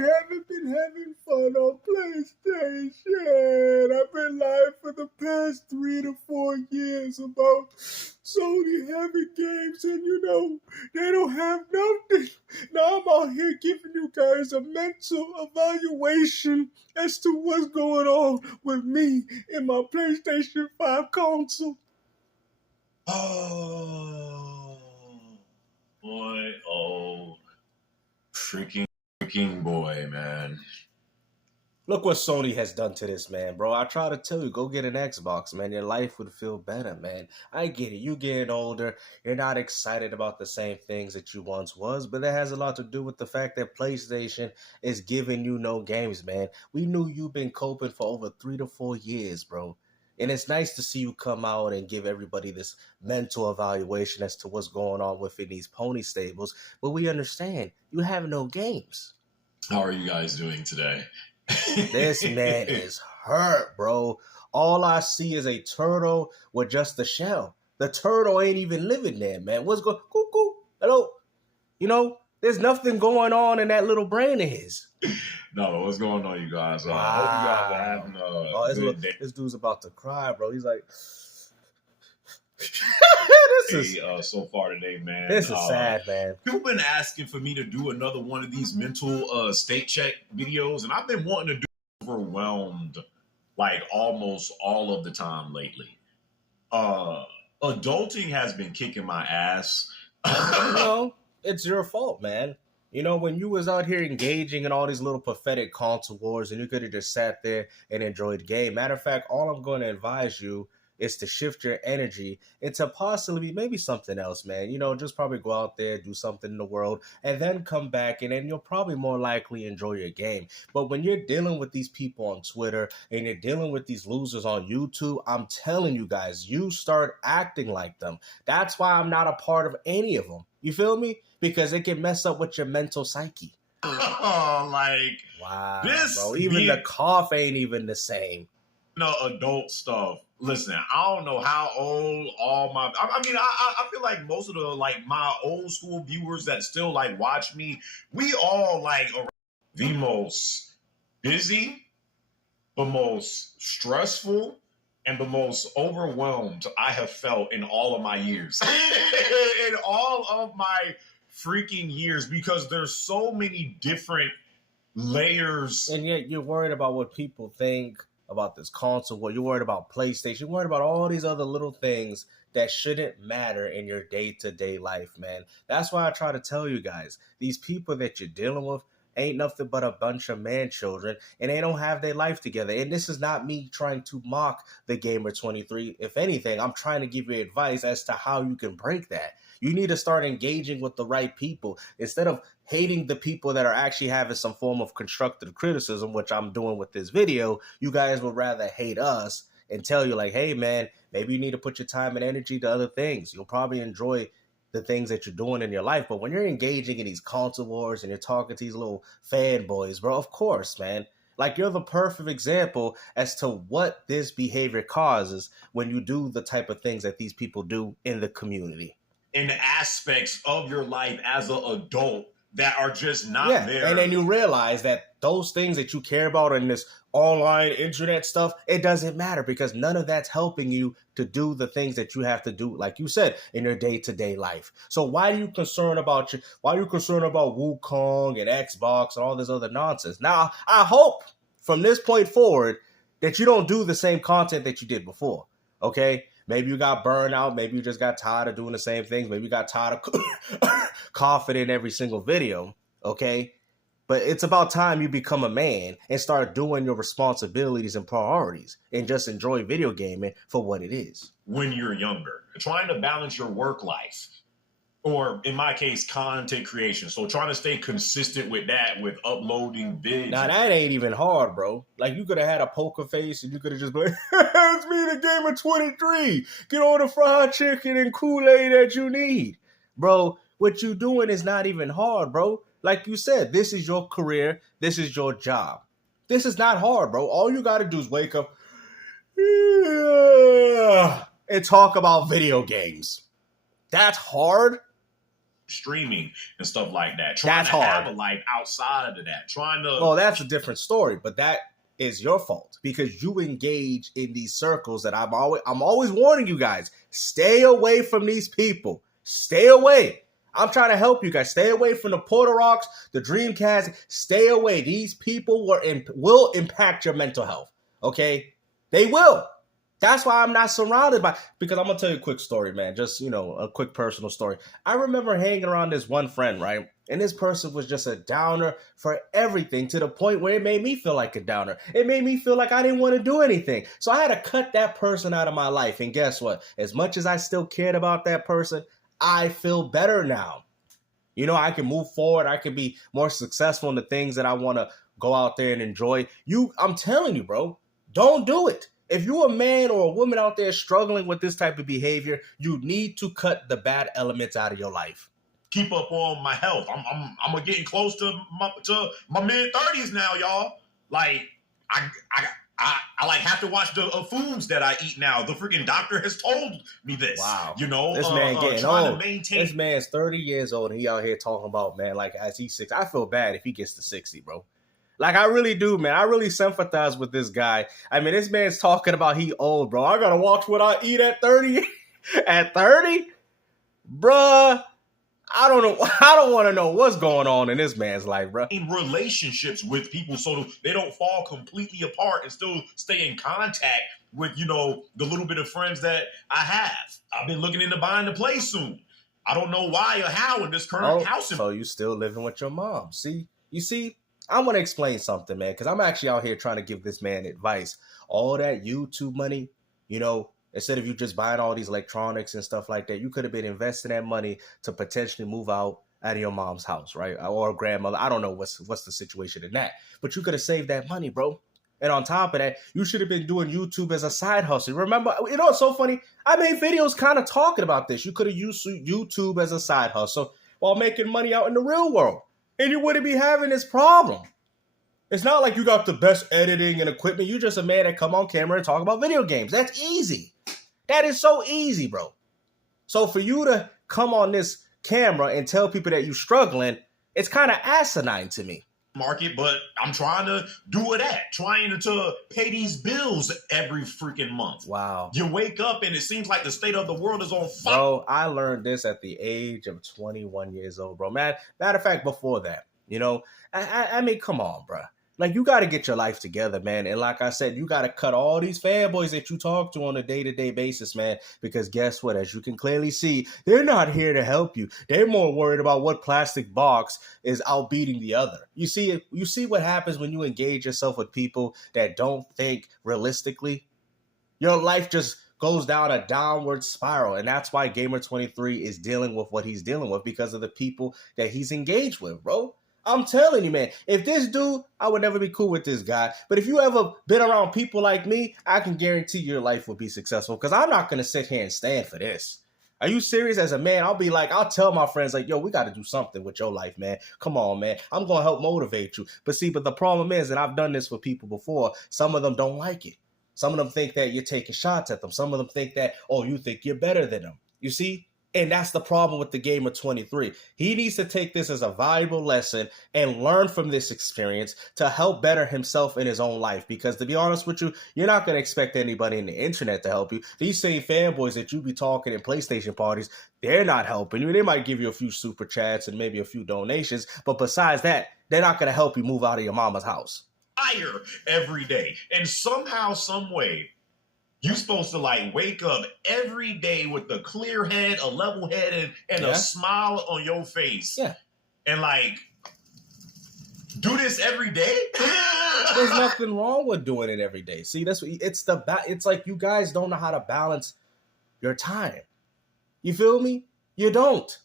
haven't been having fun on PlayStation. I've been lying for the past 3 to 4 years about Sony having games, and they don't have nothing. Now I'm out here giving you guys a mental evaluation as to what's going on with me and my PlayStation 5 console. Oh, boy. Oh, freaking boy, man. Look what Sony has done to this, man, bro. I try to tell you, go get an Xbox, man. Your life would feel better, man. I get it. You getting older. You're not excited about the same things that you once was, but that has a lot to do with the fact that PlayStation is giving you no games, man. We knew you've been coping for over 3 to 4 years, bro. And it's nice to see you come out and give everybody this mental evaluation as to what's going on within these pony stables. But we understand you have no games. How are you guys doing today? This man is hurt, bro. All I see is a turtle with just the shell. The turtle ain't even living there, man. What's going? Cuckoo, hello. There's nothing going on in that little brain of his. No, what's going on, you guys? Wow. I hope you guys are having a good day. This dude's about to cry, bro. He's like, so far today, man. This is sad, man. People been asking for me to do another one of these mental state check videos, and I've been wanting to do overwhelmed like almost all of the time lately. Adulting has been kicking my ass. It's your fault, man. When you was out here engaging in all these little pathetic console wars, and you could have just sat there and enjoyed the game. Matter of fact, all I'm going to advise you is to shift your energy into possibly maybe something else, man. Just probably go out there, do something in the world, and then come back, and then you'll probably more likely enjoy your game. But when you're dealing with these people on Twitter and you're dealing with these losers on YouTube, I'm telling you guys, you start acting like them. That's why I'm not a part of any of them. You feel me? Because it can mess up with your mental psyche. Wow, bro. Even the cough ain't even the same. Adult stuff. Listen, I don't know how old all my. I feel like most of the my old school viewers that still watch me, we all are the most busy, the most stressful, and the most overwhelmed I have felt in all of my years. In all of my freaking years, because there's so many different layers. And yet you're worried about what people think about this console, what you're worried about PlayStation, you're worried about all these other little things that shouldn't matter in your day-to-day life, man. That's why I try to tell you guys, these people that you're dealing with ain't nothing but a bunch of man children, and they don't have their life together. And this is not me trying to mock TheGamer 23. If anything, I'm trying to give you advice as to how you can break that. You need to start engaging with the right people instead of hating the people that are actually having some form of constructive criticism, which I'm doing with this video. You guys would rather hate us and tell you hey, man, maybe you need to put your time and energy to other things. You'll probably enjoy the things that you're doing in your life. But when you're engaging in these console wars and you're talking to these little fanboys, bro, of course, man. You're the perfect example as to what this behavior causes when you do the type of things that these people do in the community. In aspects of your life as an adult that are just not there. And then you realize that those things that you care about in this online internet stuff, it doesn't matter because none of that's helping you to do the things that you have to do, like you said, in your day-to-day life. So why are you concerned about Wukong and Xbox and all this other nonsense? Now, I hope from this point forward that you don't do the same content that you did before, okay? Maybe you got burned out. Maybe you just got tired of doing the same things. Maybe you got tired of coughing in every single video, okay? But it's about time you become a man and start doing your responsibilities and priorities and just enjoy video gaming for what it is. When you're younger, trying to balance your work life, or in my case, content creation. So trying to stay consistent with that, with uploading vids. Now that ain't even hard, bro. You could have had a poker face and you could have just been it's me, TheGamer 23. Get all the fried chicken and Kool-Aid that you need. Bro, what you doing is not even hard, bro. Like you said, this is your career. This is your job. This is not hard, bro. All you got to do is wake up and talk about video games. That's hard. streaming and stuff like that. Trying to have a life outside of that. Trying to. Well, that's a different story, but that is your fault because you engage in these circles that I'm always warning you guys. Stay away from these people. Stay away. I'm trying to help you guys. Stay away from the Porter Rocks, the Dreamcast. Stay away. These people will impact your mental health. Okay? They will. That's why I'm not surrounded by, because I'm going to tell you a quick story, man. Just, a quick personal story. I remember hanging around this one friend, right? And this person was just a downer for everything to the point where it made me feel like a downer. It made me feel like I didn't want to do anything. So I had to cut that person out of my life. And guess what? As much as I still cared about that person, I feel better now. I can move forward. I can be more successful in the things that I want to go out there and enjoy. I'm telling you, bro, don't do it. If you're a man or a woman out there struggling with this type of behavior, you need to cut the bad elements out of your life. Keep up on my health. I'm getting close to my mid-30s now, y'all. Like I like have to watch the foods that I eat now. The freaking doctor has told me this. Wow. This man getting old. This man's 30 years old and he out here talking about, man, like as he's 60. I feel bad if he gets to 60, bro. Like, I really do, man. I really sympathize with this guy. I mean, this man's talking about he old, bro. I gotta watch what I eat at 30. At 30? Bruh. I don't know. I don't want to know what's going on in this man's life, bro. In relationships with people so they don't fall completely apart and still stay in contact with, the little bit of friends that I have. I've been looking into buying the place soon. I don't know why or how in this current house. So you still living with your mom. You see, I want to explain something, man, because I'm actually out here trying to give this man advice. All that YouTube money, instead of you just buying all these electronics and stuff like that, you could have been investing that money to potentially move out of your mom's house, right? Or grandmother. I don't know what's the situation in that. But you could have saved that money, bro. And on top of that, you should have been doing YouTube as a side hustle. Remember, it's so funny. I made videos kind of talking about this. You could have used YouTube as a side hustle while making money out in the real world. And you wouldn't be having this problem. It's not like you got the best editing and equipment. You're just a man that come on camera and talk about video games. That's easy. That is so easy, bro. So for you to come on this camera and tell people that you're struggling, it's kind of asinine to me. Market, but I'm trying to do it trying to pay these bills every freaking month. Wow. You wake up and it seems like the state of the world is on fire. Bro, I learned this at the age of 21 years old, bro. Matter of fact, before that, I mean, come on, bro. Like, you got to get your life together, man. And like I said, you got to cut all these fanboys that you talk to on a day-to-day basis, man. Because guess what? As you can clearly see, they're not here to help you. They're more worried about what plastic box is outbeating the other. You see what happens when you engage yourself with people that don't think realistically? Your life just goes down a downward spiral. And that's why Gamer23 is dealing with what he's dealing with, because of the people that he's engaged with, bro. I'm telling you, man, if this dude, I would never be cool with this guy. But if you ever been around people like me, I can guarantee your life will be successful, because I'm not going to sit here and stand for this. Are you serious? As a man, I'll tell my friends, like, yo, we got to do something with your life, man. Come on, man. I'm going to help motivate you. But the problem is that I've done this for people before. Some of them don't like it. Some of them think that you're taking shots at them. Some of them think that, you think you're better than them. You see? And that's the problem with the Gamer 23. He needs to take this as a valuable lesson and learn from this experience to help better himself in his own life. Because to be honest with you, you're not going to expect anybody in the internet to help you. These same fanboys that you be talking in PlayStation parties, they're not helping you. They might give you a few super chats and maybe a few donations. But besides that, they're not going to help you move out of your mama's house. Fire every day. And somehow, some way, you're supposed to wake up every day with a clear head, a level head, and a smile on your face. Yeah. And do this every day? There's nothing wrong with doing it every day. See, it's like you guys don't know how to balance your time. You feel me? You don't.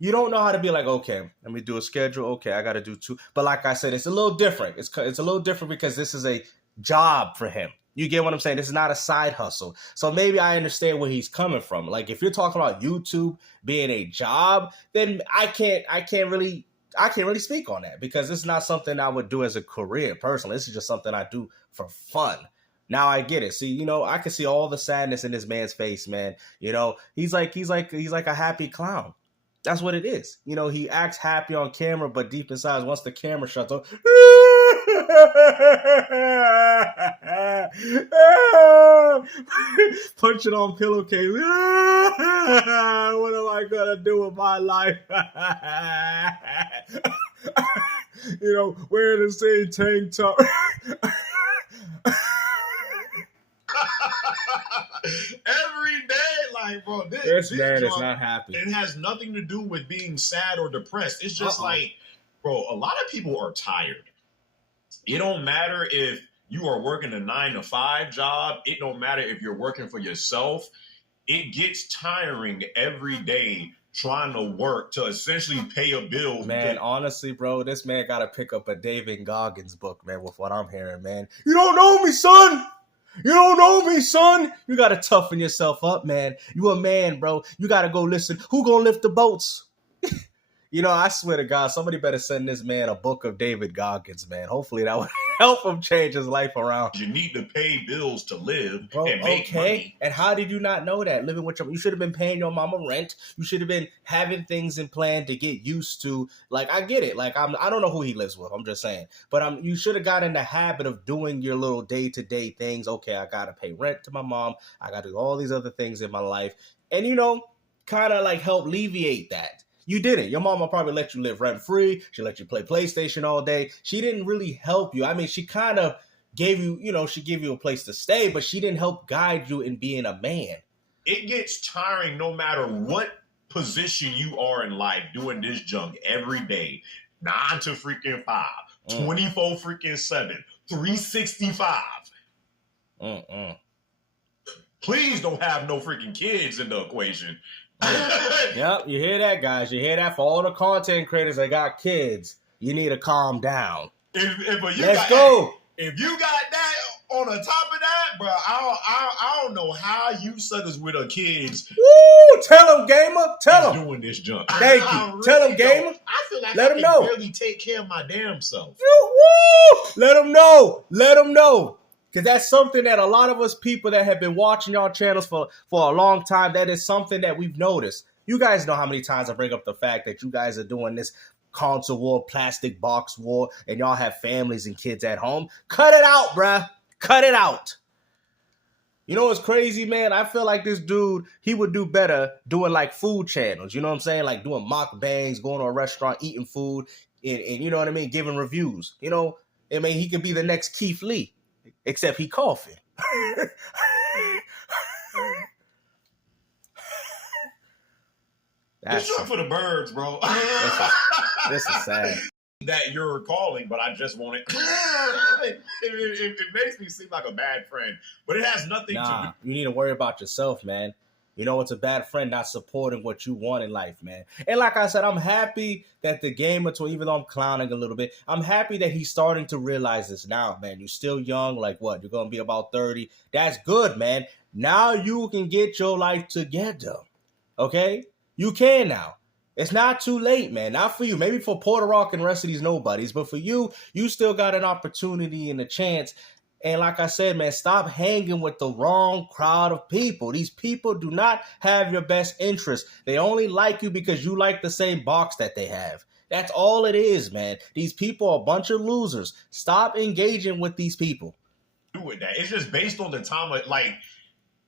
You don't know how to be like, okay, let me do a schedule. Okay, I got to do 2. But like I said, it's a little different. It's a little different because this is a job for him. You get what I'm saying? This is not a side hustle. So maybe I understand where he's coming from. Like, if you're talking about YouTube being a job, then I can't really speak on that, because it's not something I would do as a career personally. This is just something I do for fun. Now I get it. See, I can see all the sadness in this man's face, man. He's like a happy clown. That's what it is. You know, he acts happy on camera, but deep inside, once the camera shuts off, punching on pillowcase. What am I gonna do with my life? You know, wearing the same tank top. Every day, like, bro, This man is not happy. It has nothing to do with being sad or depressed. It's just like, bro, a lot of people are tired. It don't matter if you are working a 9-to-5 job. It don't matter if you're working for yourself. It gets tiring every day trying to work to essentially pay a bill. Man, honestly, bro, this man got to pick up a David Goggins book, man, with what I'm hearing, man. You don't know me, son. You don't know me, son. You got to toughen yourself up, man. You a man, bro. You got to go listen. Who going to lift the boats? You know, I swear to God, somebody better send this man a book of David Goggins, man. Hopefully that would help him change his life around. You need to pay bills to live, bro, and make money. And how did you not know that? Living with you should have been paying your mama rent. You should have been having things in plan to get used to. Like, I get it. Like, I don't know who he lives with. I'm just saying. But you should have got in the habit of doing your little day-to-day things. Okay, I got to pay rent to my mom. I got to do all these other things in my life. And, you know, kind of like help alleviate that. You didn't. Your mama probably let you live rent-free. She let you play PlayStation all day. She didn't really help you. I mean, she kind of gave you, you know, she gave you a place to stay, but she didn't help guide you in being a man. It gets tiring no matter what position you are in life doing this junk every day. 9 to freaking 5, 24 freaking 7, 365. Please don't have no freaking kids in the equation. Yep, you hear that, guys? You hear that? For all the content creators that got kids, you need to calm down. Let's go. If you got that on the top of that, bro, I don't know how you suckers with the kids. Woo! Tell them, gamer. Tell them. Doing this junk. Thank you. Really tell them, gamer. I feel like Let I can barely take care of my damn self. Woo! Let them know. Let them know. Because that's something that a lot of us people that have been watching y'all channels for a long time, that is something that we've noticed. You guys know how many times I bring up the fact that you guys are doing this console war, plastic box war, and y'all have families and kids at home. Cut it out, bruh. Cut it out. You know what's crazy, man? I feel like this dude, he would do better doing like food channels. You know what I'm saying? Like doing mukbangs, going to a restaurant, eating food, and you know what I mean? Giving reviews. You know, I mean, he could be the next Keith Lee. Except he coughing. It's short for the birds, bro. This is sad. That you're calling, but I just want it makes me seem like a bad friend. But it has nothing to do. You need to worry about yourself, man. You know, it's a bad friend not supporting what you want in life, man. And like I said, I'm happy that TheGamer, even though I'm clowning a little bit, I'm happy that he's starting to realize this now, man. You're still young. Like what? You're going to be about 30. That's good, man. Now you can get your life together. Okay? You can now. It's not too late, man. Not for you. Maybe for Porter Rock and the rest of these nobodies. But for you, you still got an opportunity and a chance. And like I said, man, stop hanging with the wrong crowd of people. These people do not have your best interest. They only like you because you like the same box that they have. That's all it is, man. These people are a bunch of losers. Stop engaging with these people. With that, it's just based on the time. Like,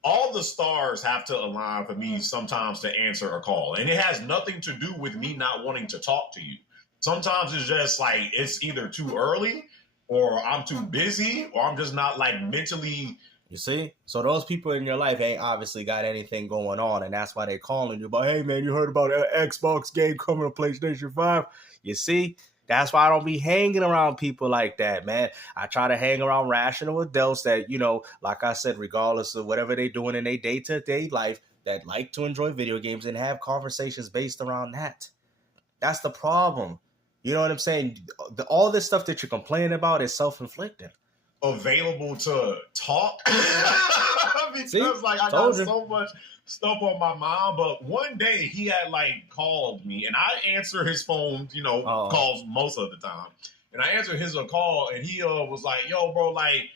all the stars have to align for me sometimes to answer a call. And it has nothing to do with me not wanting to talk to you. Sometimes it's just like, it's either too early, or I'm too busy, or I'm just not like mentally. You see? So those people in your life ain't obviously got anything going on, and that's why they calling you. But hey, man, you heard about an Xbox game coming to PlayStation 5? You see? That's why I don't be hanging around people like that, man. I try to hang around rational adults that, you know, like I said, regardless of whatever they're doing in their day-to-day life, that like to enjoy video games and have conversations based around that. That's the problem. You know what I'm saying? All this stuff that you're complaining about is self-inflicted. Available to talk because See? like I got so much stuff on my mind. But one day he had like called me, and I answer his phone, you know, calls most of the time. And I answered his call, and he was like, "Yo, bro, like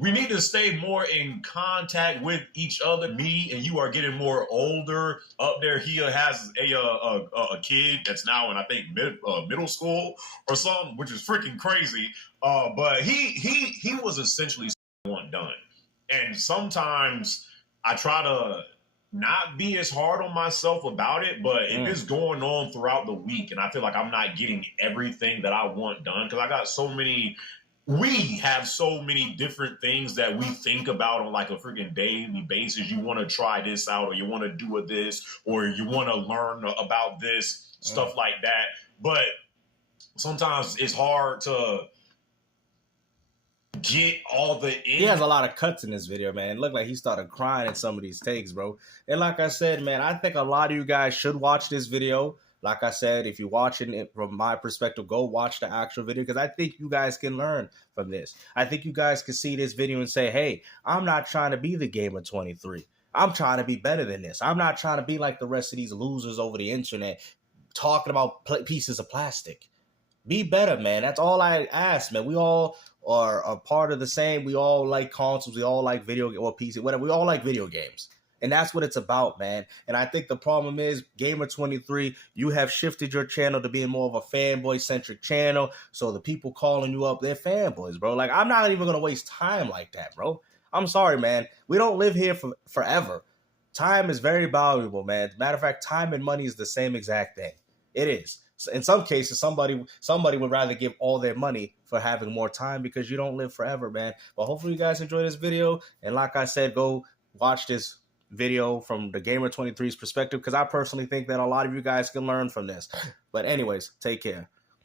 we need to stay more in contact with each other. Me and you are getting more older. Up there, he has a kid that's now in, I think, middle school or something, which is freaking crazy. But he was essentially one done. And sometimes I try to not be as hard on myself about it, but if it's going on throughout the week and I feel like I'm not getting everything that I want done, because I got so many, we have so many different things that we think about on like a freaking daily basis. You want to try this out, or you want to do this, or you want to learn about this, stuff like that. But sometimes it's hard to get all the He has a lot of cuts in this video, man. It looked like he started crying in some of these takes, bro. And like I said, man, I think a lot of you guys should watch this video. Like I said, if you're watching it from my perspective, go watch the actual video, because I think you guys can learn from this. I think you guys can see this video and say, hey, I'm not trying to be the Gamer 23. I'm trying to be better than this. I'm not trying to be like the rest of these losers over the internet talking about pieces of plastic. Be better, man. That's all I ask, man. We all are a part of the same. We all like consoles. We all like video or PC, whatever. We all like video games. And that's what it's about, man. And I think the problem is, Gamer23, you have shifted your channel to being more of a fanboy-centric channel. So the people calling you up, they're fanboys, bro. Like, I'm not even going to waste time like that, bro. I'm sorry, man. We don't live here forever. Time is very valuable, man. Matter of fact, time and money is the same exact thing. It is. In some cases, somebody would rather give all their money for having more time, because you don't live forever, man. But hopefully you guys enjoy this video. And like I said, go watch this video from the Gamer 23's perspective, because I personally think that a lot of you guys can learn from this. But anyways, take care.